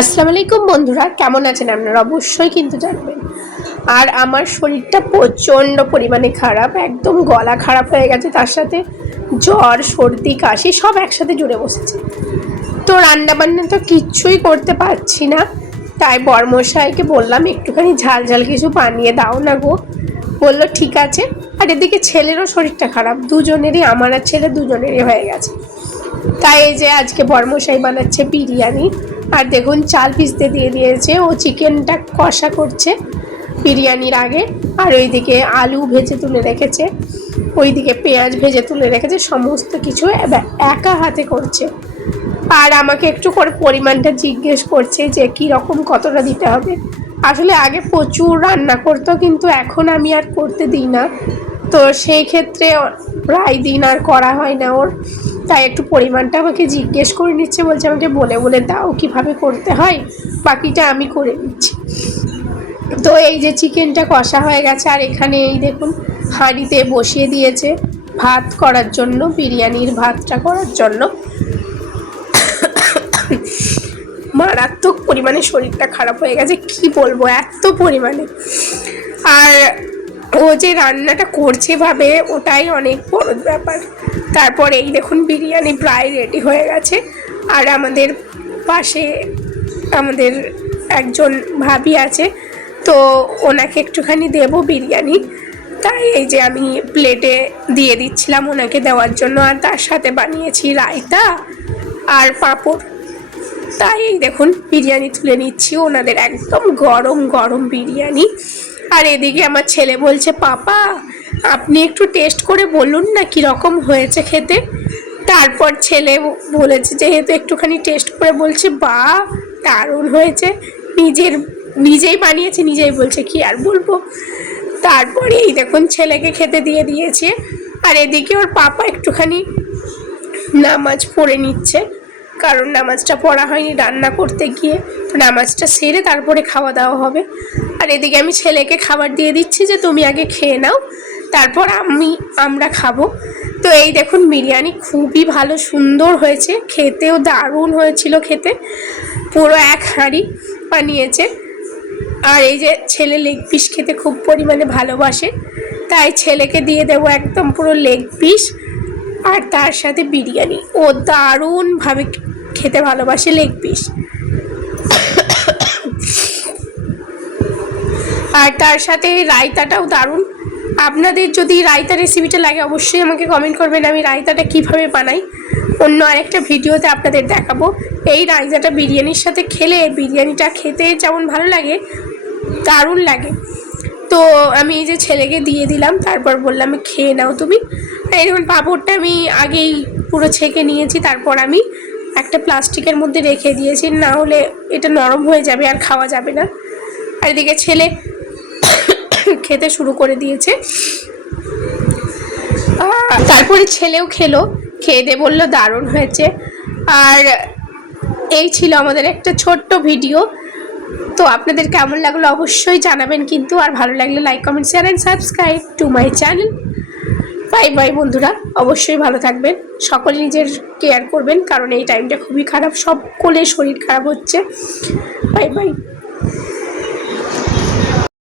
আসসালামু আলাইকুম বন্ধুরা, কেমন আছেন আপনারা? অবশ্যই কিন্তু জানবেন। আর আমার শরীরটা প্রচণ্ড পরিমাণে খারাপ, একদম গলা খারাপ হয়ে গেছে, তার সাথে জ্বর, সর্দি, কাশি সব একসাথে জুড়ে বসেছে। তো রান্নাবান্না তো কিচ্ছুই করতে পারছি না, তাই বরমশাইকে বললাম একটুখানি ঝাল ঝাল কিছু বানিয়ে দাও না গো। বললো ঠিক আছে। আর এদিকে ছেলেরও শরীরটা খারাপ, দুজনেরই, আমার আর ছেলে দুজনেরই হয়ে গেছে। তাই এই যে আজকে বরমশাই বানাচ্ছে বিরিয়ানি। আর দেখুন চাল ভিজতে দিয়ে দিয়েছে, ও চিকেনটা কষা করছে বিরিয়ানির আগে। আর ওইদিকে আলু ভেজে তুলে রেখেছে, ওইদিকে পেঁয়াজ ভেজে তুলে রেখেছে, সমস্ত কিছু একা হাতে করছে। আর আমাকে একটু করে পরিমাণটা জিজ্ঞেস করছে যে কীরকম কতটা দিতে হবে। আসলে আগে প্রচুর রান্না করতো, কিন্তু এখন আমি আর করতে দিই না, তো সেই ক্ষেত্রে প্রায় দিন আর করা হয় না ওর। তাই একটু পরিমাণটা আমাকে জিজ্ঞেস করে নিচ্ছে, বলছে আমাকে বলে বলে দাও কীভাবে করতে হয়, বাকিটা আমি করে নিচ্ছি। তো এই যে চিকেনটা কষা হয়ে গেছে, আর এখানে এই দেখুন হাঁড়িতে বসিয়ে দিয়েছে ভাত করার জন্য, বিরিয়ানির ভাতটা করার জন্য। মারাত্মক পরিমাণে শরীরটা খারাপ হয়ে গেছে, কি বলবো, এত পরিমাণে। আর ও যে রান্নাটা করছে ভাবে, ওটাই অনেক বড় ব্যাপার। তারপর এই দেখুন বিরিয়ানি প্রায় রেডি হয়ে গেছে। আর আমাদের পাশে আমাদের একজন ভাবি আছে, তো ওনাকে একটুখানি দেবো বিরিয়ানি, তাই এই যে আমি প্লেটে দিয়ে দিচ্ছিলাম ওনাকে দেওয়ার জন্য। আর তার সাথে বানিয়েছি রায়তা আর পাঁপড়। তাই এই দেখুন বিরিয়ানি তুলে নিচ্ছি, ওনাদের একদম গরম গরম বিরিয়ানি। আর এদিকে আমার ছেলে বলছে, পাপা আপনি একটু টেস্ট করে বলুন না কীরকম হয়েছে খেতে। তারপর ছেলে বলেছে, যেহেতু একটুখানি টেস্ট করে বলছে, বা দারুণ হয়েছে, নিজেই বানিয়েছে, নিজেই বলছে, কি আর বলবো। তারপরে এই দেখুন ছেলেকে খেতে দিয়ে দিয়েছে। আর এদিকে ওর পাপা একটুখানি নামাজ পড়ে নিচ্ছে, কারণ নামাজটা পড়া হয়নি রান্না করতে গিয়ে, নামাজটা সেরে তারপরে খাওয়া দাওয়া হবে। আর এদিকে আমি ছেলেকে খাবার দিয়ে দিচ্ছি যে তুমি আগে খেয়ে নাও, তারপর আমরা খাবো। তো এই দেখুন বিরিয়ানি খুবই ভালো সুন্দর হয়েছে, খেতেও দারুণ হয়েছিল, খেতে পুরো এক হাঁড়ি বানিয়েছে। আর এই যে ছেলে লেগ পিস খেতে খুব পরিমাণে ভালোবাসে, তাই ছেলেকে দিয়ে দেবো একদম পুরো লেগ পিস, আর তার সাথে বিরিয়ানি। ও দারুণভাবে খেতে ভালোবাসে লেগ পিস। আর তার সাথে রায়তাটাও দারুণ। আপনাদের যদি রায়তা রেসিপিটা লাগে অবশ্যই আমাকে কমেন্ট করবেন, আমি রায়তাটা কীভাবে বানাই অন্য আরেকটা ভিডিওতে আপনাদের দেখাবো। এই রায়তাটা বিরিয়ানির সাথে খেলে, বিরিয়ানিটা খেতে যেমন ভালো লাগে, দারুণ লাগে। তো আমি এই যে ছেলেকে দিয়ে দিলাম, তারপর বললাম খেয়ে নাও তুমি। আর এরকম পাঁপড়টা আমি আগেই পুরো ছেঁকে নিয়েছি, তারপর আমি একটা প্লাস্টিকের মধ্যে রেখে দিয়েছি, না হলে এটা নরম হয়ে যাবে আর খাওয়া যাবে না। আর এদিকে ছেলে খেতে শুরু করে দিয়েছে। তারপরে ছেলেও খেলো, খেয়ে দিয়ে বললো দারুণ হয়েছে। আর এই ছিল আমাদের একটা ছোট্ট ভিডিও। তো আপনাদের কেমন লাগলো অবশ্যই জানাবেন কিন্তু, আর ভালো লাগলে like, comment, share and subscribe to my channel. Bye bye বন্ধুরা, অবশ্যই ভালো থাকবেন, সকলে নিজের কেয়ার করবেন, কারণ এই টাইমটা খুবই খারাপ, সকলের শরীর খারাপ হচ্ছে। Bye bye.